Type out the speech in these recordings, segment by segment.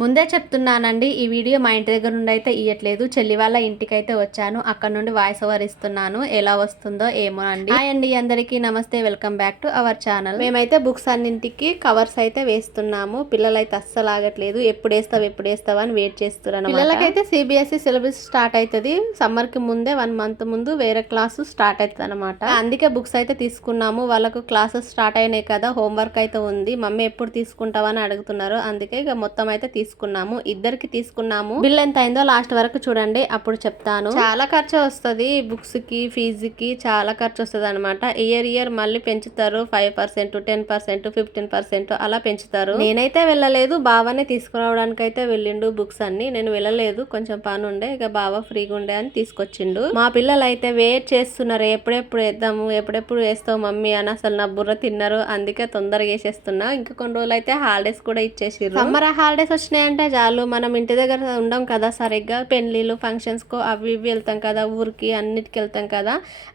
ముందే చెప్తున్నానండి, ఈ వీడియో మా ఇంటి దగ్గర నుండి అయితే ఇయ్యట్లేదు. చెల్లి వాళ్ళ ఇంటికైతే వచ్చాను. అక్కడ నుండి వాయిస్ ఓవర్ ఇస్తున్నాను. ఎలా వస్తుందో ఏమో అండి. హాయ్ అండి, అందరికీ నమస్తే. Welcome back to our channel. మేమైతే బుక్స్ అన్నింటికి కవర్స్ అయితే వేస్తున్నాము. పిల్లలు అయితే అస్సలు ఆగట్లేదు. ఎప్పుడు వేస్తావు అని వెయిట్ చేస్తున్నారు. పిల్లలకైతే సిబిఎస్ఈ సిలబస్ స్టార్ట్ అవుతుంది. సమ్మర్ కి ముందే 1 month ముందు వేరే క్లాసు స్టార్ట్ అవుతుంది అనమాట. అందుకే బుక్స్ అయితే తీసుకున్నాము. వాళ్ళకు క్లాసెస్ స్టార్ట్ అయినాయి కదా, హోంవర్క్ అయితే ఉంది. మమ్మీ ఎప్పుడు తీసుకుంటావని అడుగుతున్నారు. అందుకే ఇక మొత్తం అయితే తీసుకున్నాము. ఇద్దరికి తీసుకున్నాము. బిల్ ఎంత అయిందో లాస్ట్ వరకు చూడండి, అప్పుడు చెప్తాను. చాలా ఖర్చు వస్తుంది బుక్స్ కి, ఫీజుకి చాలా ఖర్చు వస్తుంది అనమాట. ఇయర్ మళ్ళీ పెంచుతారు. 5%, 10%, 15% అలా పెంచుతారు. నేనైతే వెళ్ళలేదు, బావనే తీసుకురావడానికి అయితే వెళ్ళిండు బుక్స్ అన్ని. నేను వెళ్ళలేదు, కొంచెం పని ఉండే. ఇక బావ ఫ్రీగా ఉండే అని తీసుకొచ్చిండు. మా పిల్లలు అయితే వెయిట్ చేస్తున్నారు, ఎప్పుడెప్పుడు వేస్తావు మమ్మీ అని. అసలు నా బుర్ర తిన్నారు. అందుకే తొందరగా వేసేస్తున్నా. ఇంకా కొన్ని రోజులు అయితే హాలిడేస్ కూడా ఇచ్చేసిర్రు. సమ్మర్ హాలిడేస్ వచ్చినాయంటే చాలు, మనం ఇంటి దగ్గర ఉండం కదా సరిగ్గా. పెళ్లిళ్ళు, ఫంక్షన్స్ కో అవి ఇవి వెళ్తాం కదా, ఊరికి అన్నిటికి వెళ్తాం కదా.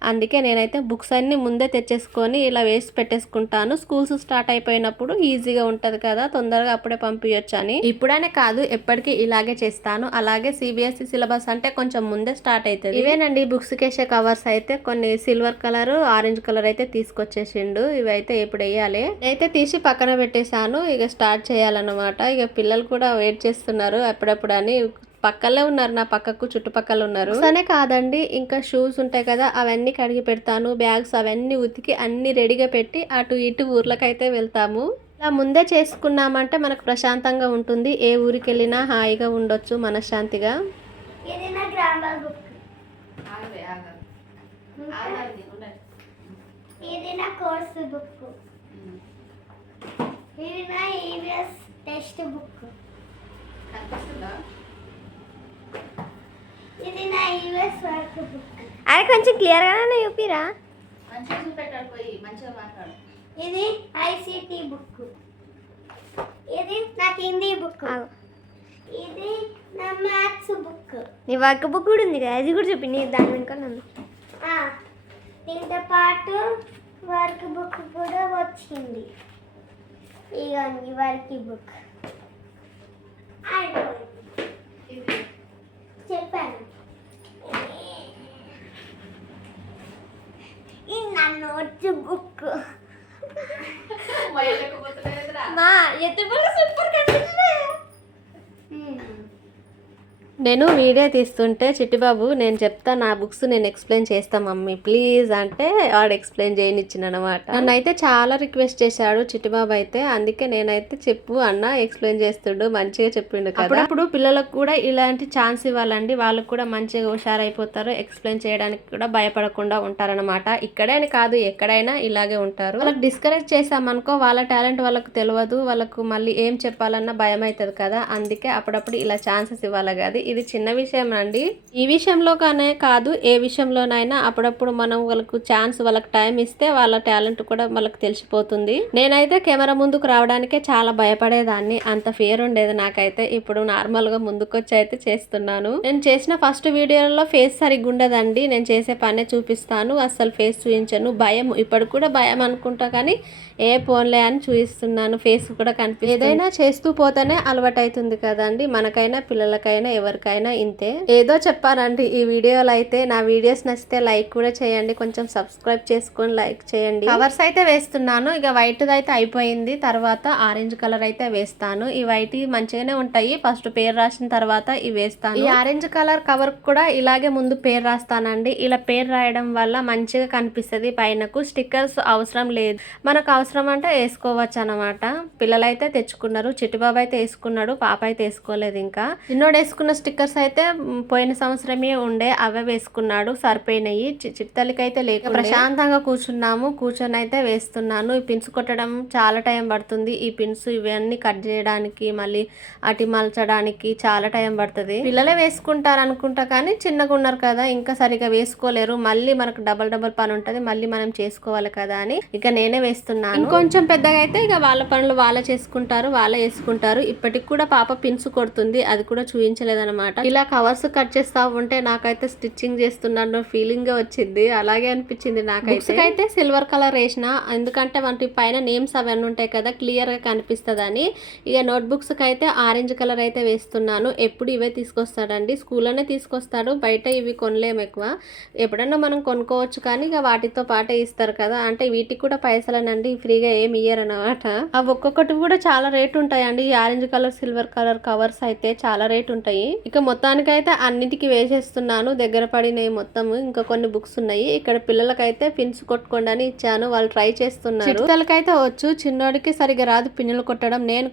అందుకే నేనైతే బుక్స్ అన్ని ముందే తెచ్చేసుకొని ఇలా వేసి పెట్టేసుకుంటాను. స్కూల్స్ స్టార్ట్ అయిపోయినప్పుడు ఈజీగా ఉంటది కదా, తొందరగా అప్పుడే పంపించచ్చు అని. ఇప్పుడనే కాదు, ఎప్పటికీ ఇలాగే చేస్తాను. అలాగే సిబిఎస్ఈ సిలబస్ అంటే కొంచెం ముందే స్టార్ట్ అవుతుంది. ఇవేనండి బుక్స్ కేసే కవర్స్ అయితే. కొన్ని సిల్వర్ కలర్, ఆరెంజ్ కలర్ అయితే తీసుకొచ్చేసిండు. ఇవైతే ఇప్పుడు వేయాలి. నేనైతే తీసి పక్కన పెట్టేశాను. ఇక స్టార్ట్ చేయాలన్నమాట. ఇక పిల్లలు కూడా వెయిట్ చేస్తున్నారు అప్పుడప్పుడు అని. పక్కనే ఉన్నారు, నా పక్కకు చుట్టుపక్కల ఉన్నారు. అనే కాదండి, ఇంకా షూస్ ఉంటాయి కదా, అవన్నీ కడిగి పెడతాను. బ్యాగ్స్ అవన్నీ ఉతికి అన్ని రెడీగా పెట్టి అటు ఇటు ఊర్లకైతే వెళ్తాము. ఇలా ముందే చేసుకున్నామంటే మనకు ప్రశాంతంగా ఉంటుంది. ఏ ఊరికి వెళ్ళినా హాయిగా ఉండొచ్చు మనశ్శాంతిగా. ఇది నా కోర్స్ బుక్, ఇది నా ఈవిఎస్ టెక్స్ట్ బుక్, ఇది నా ఈవిఎస్ వర్క్ బుక్. అది కొంచెం క్లియర్గానే చూపిరా. ఇది ఐసిటి బుక్, ఇది నా హిందీ బుక్, ఇది నా మ్యాథ్స్ బుక్. నీ వర్క్ బుక్ కూడా ఉంది కదా, అది కూడా చూపి. నీ దాని వెనుక దీంతో పాటు వర్క్ బుక్ కూడా వచ్చింది. ఇగోండి వర్క్ బుక్. చెప్పాను, ఇది నా నోట్ బుక్. మా ఎత్తుబుల్ల సూపర్ కనిపిస్తున్నాయి. నేను వీడియో తీస్తుంటే చిట్టిబాబు, నేను చెప్తా నా బుక్స్ నేను ఎక్స్ప్లెయిన్ చేస్తా మమ్మీ ప్లీజ్ అంటే వాడు ఎక్స్ప్లెయిన్ చేయనిచ్చిన అనమాట. నన్ను అయితే చాలా రిక్వెస్ట్ చేశాడు చిట్టిబాబు అయితే. అందుకే నేనైతే చెప్పు అన్న ఎక్స్ప్లెయిన్ చేస్తుండు, మంచిగా చెప్పిండు కదా. అప్పుడు పిల్లలకు కూడా ఇలాంటి ఛాన్స్ ఇవ్వాలండి. వాళ్ళకు కూడా మంచిగా హుషారైపోతారు, ఎక్స్ప్లెయిన్ చేయడానికి కూడా భయపడకుండా ఉంటారనమాట. ఇక్కడే అని కాదు, ఎక్కడైనా ఇలాగే ఉంటారు. వాళ్ళకి డిస్కరేజ్ చేసామనుకో, వాళ్ళ టాలెంట్ వాళ్ళకు తెలియదు, వాళ్ళకు మళ్ళీ ఏం చెప్పాలన్నా భయం అవుతుంది కదా. అందుకే అప్పుడప్పుడు ఇలా ఛాన్సెస్ ఇవ్వాలి కదా. ఇది చిన్న విషయం అండి. ఈ విషయంలోనే కాదు, ఏ విషయంలోనైనా అప్పుడప్పుడు మనం వాళ్ళకు ఛాన్స్, వాళ్ళకి టైం ఇస్తే వాళ్ళ టాలెంట్ కూడా వాళ్ళకి తెలిసిపోతుంది. నేనైతే కెమెరా ముందుకు రావడానికే చాలా భయపడేదాన్ని, అంత ఫియర్ ఉండేది నాకైతే. ఇప్పుడు నార్మల్ గా ముందుకొచ్చి అయితే చేస్తున్నాను. నేను చేసిన ఫస్ట్ వీడియోలో ఫేస్ సరిగ్గా ఉండదండి. నేను చేసే పనే చూపిస్తాను, అసలు ఫేస్ చూపించను. భయం, ఇప్పుడు కూడా భయం అనుకుంటా, కానీ ఏ పోన్లే అని చూపిస్తున్నాను. ఫేస్ కూడా కనిపిస్తుంది. ఏదైనా చేస్తూ పోతేనే అలవాటు అవుతుంది కదండి, మనకైనా పిల్లలకైనా ఎవరికైనా ఇంతే. ఏదో చెప్పారండి ఈ వీడియోలో అయితే. నా వీడియోస్ నచ్చితే లైక్ కూడా చేయండి, కొంచెం సబ్స్క్రైబ్ చేసుకొని లైక్ చేయండి. కవర్స్ అయితే వేస్తున్నాను. ఇక వైట్ అయితే అయిపోయింది, తర్వాత ఆరెంజ్ కలర్ అయితే వేస్తాను. ఈ వైట్ మంచిగానే ఉంటాయి. ఫస్ట్ పేరు రాసిన తర్వాత ఇవి వేస్తాను. ఈ ఆరెంజ్ కలర్ కవర్ కూడా ఇలాగే ముందు పేరు రాస్తానండి. ఇలా పేరు రాయడం వల్ల మంచిగా కనిపిస్తుంది. పైనకు స్టిక్కర్స్ అవసరం లేదు, మనకు అవసరం అంటే వేసుకోవచ్చు అనమాట. పిల్లలైతే తెచ్చుకున్నారు, చిట్టుబాబు అయితే వేసుకున్నాడు, పాప అయితే వేసుకోలేదు. ఇంకా చిన్నోడు వేసుకున్న స్టిక్కర్స్ అయితే పోయిన సంవత్సరమే ఉండే, అవే వేసుకున్నాడు, సరిపోయినాయి. చిట్టతల్లికి అయితే లేక ప్రశాంతంగా కూర్చున్నాము. కూర్చొని అయితే వేస్తున్నాను. ఈ పిన్స్ కొట్టడం చాలా టైం పడుతుంది. ఈ పిన్స్ ఇవన్నీ కట్ చేయడానికి, మళ్ళీ అటి మలచడానికి చాలా టైం పడుతుంది. పిల్లలే వేసుకుంటారు అనుకుంటా, కానీ చిన్నగా ఉన్నారు కదా, ఇంకా సరిగా వేసుకోలేరు. మళ్ళీ మనకు డబల్ పని ఉంటుంది, మళ్ళీ మనం చేసుకోవాలి కదా అని ఇక నేనే వేస్తున్నాను. ఇంకొంచెం పెద్దగా అయితే ఇక వాళ్ళ పనులు వాళ్ళే చేసుకుంటారు, వాళ్ళే వేసుకుంటారు. ఇప్పటికి కూడా పాప పిన్స్ కొడుతుంది, అది కూడా చూపించలేదన్నమాట. అనమాట. ఇలా కవర్స్ కట్ చేస్తా ఉంటే నాకైతే స్టిచ్చింగ్ చేస్తున్నాను ఫీలింగ్ వచ్చింది, అలాగే అనిపించింది నాకైతే. సిల్వర్ కలర్ వేసిన, ఎందుకంటే వాటి పైన నేమ్స్ అవన్నీ ఉంటాయి కదా, క్లియర్ గా కనిపిస్తుందని. ఇక నోట్ బుక్స్ కి అయితే ఆరెంజ్ కలర్ అయితే వేస్తున్నాను. ఎప్పుడు ఇవే తీసుకొస్తాడండి, స్కూల్లోనే తీసుకొస్తాడు, బయట ఇవి కొనలేము ఎక్కువ, ఎప్పుడన్నా మనం కొనుక్కోవచ్చు కానీ ఇక వాటితో పాటే ఇస్తారు కదా, అంటే వీటికి కూడా పైసలేనండి, ఫ్రీగా ఏమి ఇయ్యరు అనమాట. అవి ఒక్కొక్కటి కూడా చాలా రేట్ ఉంటాయండి. ఈ orange colour silver colour covers అయితే చాలా రేట్ ఉంటాయి. ఇక మొత్తానికైతే అన్నిటికీ వేసేస్తున్నాను, దగ్గర పడినాయి మొత్తం. ఇంకా కొన్ని బుక్స్ ఉన్నాయి. ఇక్కడ పిల్లలకైతే పిన్స్ కొట్టుకోండి అని ఇచ్చాను, వాళ్ళు ట్రై చేస్తున్నారు. చిన్నకైతే వచ్చు, చిన్నోడికి సరిగా రాదు పిన్నులు కొట్టడం. నేను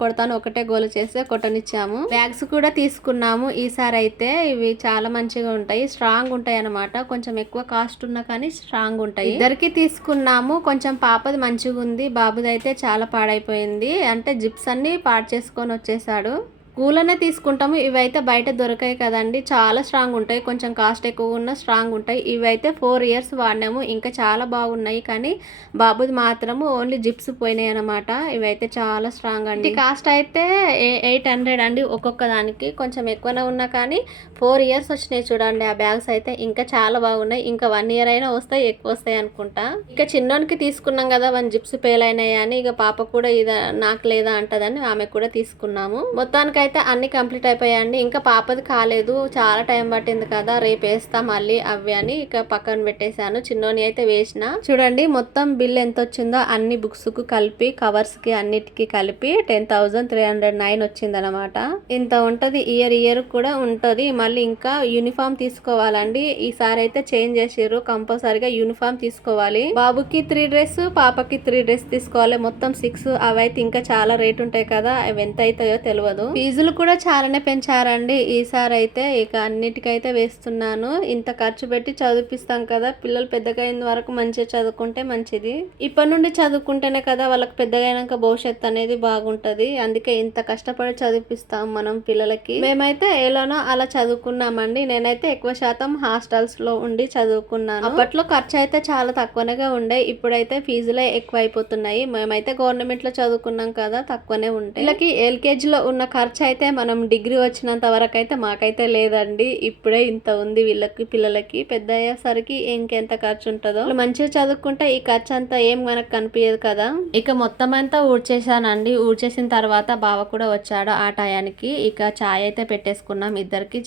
కొడతాను ఒకటే గోల చేస్తే కొట్టనిచ్చాము. బ్యాగ్స్ కూడా తీసుకున్నాము ఈసారి అయితే. ఇవి చాలా మంచిగా ఉంటాయి, స్ట్రాంగ్ ఉంటాయి అనమాట. కొంచెం ఎక్కువ కాస్ట్ ఉన్నా కానీ స్ట్రాంగ్ ఉంటాయి. ఇద్దరికి తీసుకున్నాము. కొంచెం పాపది మంచిగా ఉంది, బాబుది అయితే చాలా పాడైపోయింది. అంటే జిప్స్ అన్ని పాడు చేసుకొని వచ్చేసాడు. స్కూల్లోనే తీసుకుంటాము. ఇవైతే బయట దొరకాయి కదండి, చాలా స్ట్రాంగ్ ఉంటాయి, కొంచెం కాస్ట్ ఎక్కువ ఉన్న స్ట్రాంగ్ ఉంటాయి. ఇవైతే 4 years వాడినాము, ఇంకా చాలా బాగున్నాయి. కానీ బాబుది మాత్రము ఓన్లీ జిప్స్ పోయినాయి అనమాట. ఇవైతే చాలా స్ట్రాంగ్ అండి. కాస్ట్ అయితే 800 అండి ఒక్కొక్క దానికి, కొంచెం ఎక్కువనే ఉన్నా కానీ 4 years వచ్చినాయి చూడండి ఆ బ్యాగ్స్ అయితే. ఇంకా చాలా బాగున్నాయి, ఇంకా 1 year అయినా వస్తాయి, ఎక్కువ వస్తాయి అనుకుంటా. ఇక చిన్నోనికి తీసుకున్నాం కదా, 1 జిప్స్ ఫెయిల్ అయినాయి అని, ఇక పాప కూడా ఇది నాకు లేదా అంటదని ఆమె కూడా తీసుకున్నాము. మొత్తానికి అయితే అన్ని కంప్లీట్ అయిపోయాయండి. ఇంకా పాపది కాలేదు, చాలా టైం పట్టింది కదా, రేపు వేస్తా మళ్ళీ అవి అని ఇక పక్కన పెట్టేశాను. చిన్నోని అయితే వేసిన. చూడండి మొత్తం బిల్ ఎంత వచ్చిందో అన్ని బుక్స్ కు కలిపి, కవర్స్ కి అన్నిటికీ కలిపి 10,309 వచ్చింది అనమాట. ఇంత ఉంటది, ఇయర్ కూడా ఉంటది. మళ్ళీ ఇంకా యూనిఫామ్ తీసుకోవాలండి. ఈసారి అయితే చేంజ్ చేసిర్రు, కంపల్సరీగా యూనిఫామ్ తీసుకోవాలి. బాబుకి 3 డ్రెస్, పాపకి 3 డ్రెస్ తీసుకోవాలి, మొత్తం 6. అవైతే ఇంకా చాలా రేట్ ఉంటాయి కదా, అవి ఎంత అవుతాయో తెలియదు. ఫీజులు కూడా చాలానే పెంచారండి ఈసారి అయితే. ఇక అన్నిటికైతే వేస్తున్నాను. ఇంత ఖర్చు పెట్టి చదివిపిస్తాం కదా, పిల్లలు పెద్దగా అయిన వరకు మంచిగా చదువుకుంటే మంచిది. ఇప్పటి నుండి చదువుకుంటేనే కదా వాళ్ళకి పెద్దగా అయినాక భవిష్యత్తు అనేది బాగుంటది. అందుకే ఇంత కష్టపడి చదివిపిస్తాం మనం పిల్లలకి. మేమైతే ఎలానో అలా చదువుకున్నామండి. నేనైతే ఎక్కువ శాతం హాస్టల్స్ లో ఉండి చదువుకున్నాను. అప్పట్లో ఖర్చు అయితే చాలా తక్కువనే ఉండే, ఇప్పుడైతే ఫీజులే ఎక్కువ అయిపోతున్నాయి. మేమైతే గవర్నమెంట్ లో చదువుకున్నాం కదా, తక్కువనే ఉంటాయి. వీళ్ళకి ఎల్కేజీలో ఉన్న ఖర్చు అయితే మనం డిగ్రీ వచ్చినంత వరకు అయితే మాకైతే లేదండి. ఇప్పుడే ఇంత ఉంది వీళ్ళకి, పిల్లలకి పెద్ద అయ్యేసరికి ఇంకెంత ఖర్చు ఉంటుందో. మంచిగా చదువుకుంటే ఈ ఖర్చు అంతా ఏం మనకు కనిపించదు కదా. ఇక మొత్తం అంతా ఊడ్చేసానండి. ఊడ్చేసిన తర్వాత బావ కూడా వచ్చాడు ఆ టయానికి. ఇక చాయ్ అయితే పెట్టేసుకున్నాం ఇద్దరికి.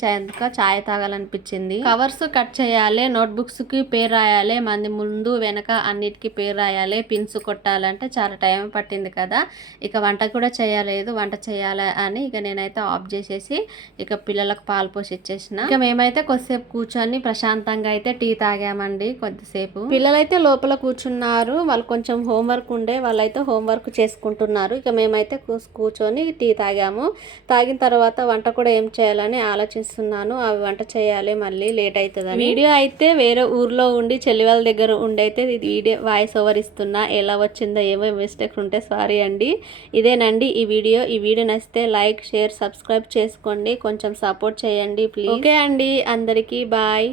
చాయ్ తాగాలనిపించింది. కవర్స్ కట్ చేయాలి, నోట్ బుక్స్ కి పేరు రాయాలి, మంది ముందు వెనక అన్నిటికీ పేరు రాయాలి, పిన్స్ కొట్టాలంటే చాలా టైం పట్టింది కదా. ఇక వంట కూడా చేయలేదు, వంట చేయాలి అని ఇక నేనైతే ఆఫ్ చేసేసి ఇక పిల్లలకు పాలు పోసి ఇచ్చేసిన. ఇక మేమైతే కొద్దిసేపు కూర్చొని ప్రశాంతంగా అయితే టీ తాగామండి. కొద్దిసేపు పిల్లలైతే లోపల కూర్చున్నారు, వాళ్ళు కొంచెం హోంవర్క్ ఉండే, వాళ్ళైతే హోంవర్క్ చేసుకుంటున్నారు. ఇక మేమైతే కూర్చొని టీ తాగాము. తాగిన తర్వాత వంట కూడా ఏం చేయాలని ఆలోచిస్తున్నాను. అవి వంట చేయాలి, మళ్ళీ లేట్ అవుతుంది. వీడియో అయితే వేరే ఊర్లో ఉండి చెల్లి వాళ్ళ దగ్గర ఉండైతే వీడియో వాయిస్ ఓవర్ ఇస్తున్నా. ఎలా వచ్చిందో ఏమో మిస్టేక్ ఉంటే సారీ అండి. ఇదేనండి ఈ వీడియో. ఈ వీడియో నచ్చితే లైక్, షేర్, సబ్స్క్రైబ్ చేసుకోండి, కొంచెం సపోర్ట్ చేయండి ప్లీజ్. ఓకే అండి, అందరికీ బాయ్.